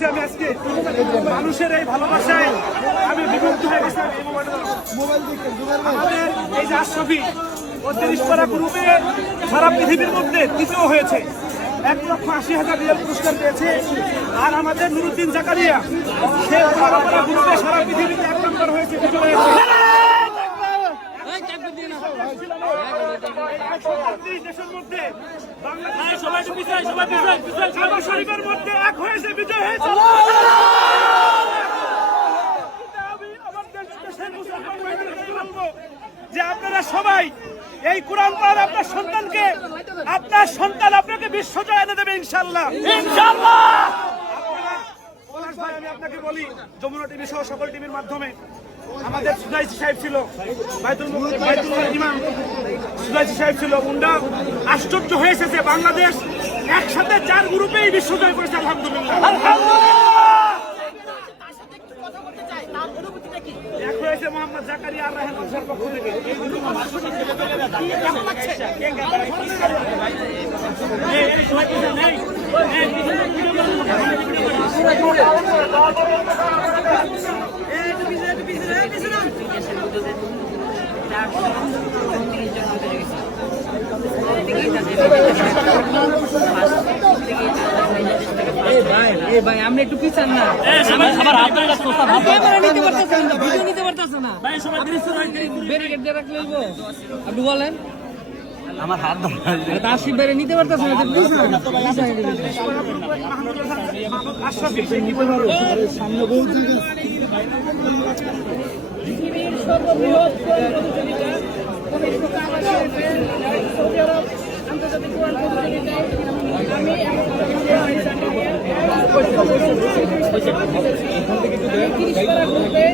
গেছি আমি আজকে মানুষের এই ভালোবাসায় আমি বিমুগ্ধ হয়ে গেছি। আমাদের এই যে আশরাফি ও 30 পারা গ্রুপে সারা পৃথিবীর মধ্যে তৃতীয় হয়েছে, 1,80,000 রিয়াল পুরস্কার পেয়েছে। আর আমাদের নুরুদ্দিন জাকারিয়া সে 12 পারা গ্রুপে সারা পৃথিবীতে 1 নম্বর হয়েছে, তৃতীয় হয়েছে। দেশের মধ্যে বাংলাদেশ কাবা শরীফের মধ্যে এক হয়েছে, বিজয় হয়েছে। যে আপনারা সবাই এই কোরআন পড়ার আপনার সন্তানকে, আপনার সন্তান আপনাকে বিশ্বজয় এনে দেবে ইনশাআল্লাহ, ইনশাআল্লাহ। ভাই আমি আপনাকে বলি, যমুনা টিভি সহ সকল টিভির মাধ্যমে আমাদের সুজাইসি সাহেব ছিল, বাইতুল ইমাম সুজাইসি সাহেব ছিল, উন্ডা আশ্চর্য হয়েছে যে বাংলাদেশ একসাথে 4 গ্রুপেই বিশ্বজয় করেছে। আলহামদুলিল্লাহ, এক হয়েছে মোহাম্মদ জাকারিয়া আর রাহেন স্যার পক্ষ থেকে। ভাই আপনি একটু পিছান না, নিতে পারতেছে না, ব্যারিকেড দিয়ে রাখলে আপনি বলেন। আমার হাত আশিফ বাইরে নিতে পারতেছে না, সামনে বলছি পৃথিবীর সর্ববৃহৎ প্রতিযোগিতা সৌদি আরব আন্তর্জাতিক কোরআন প্রতিযোগিতায় আমি 30 পারা গ্রুপে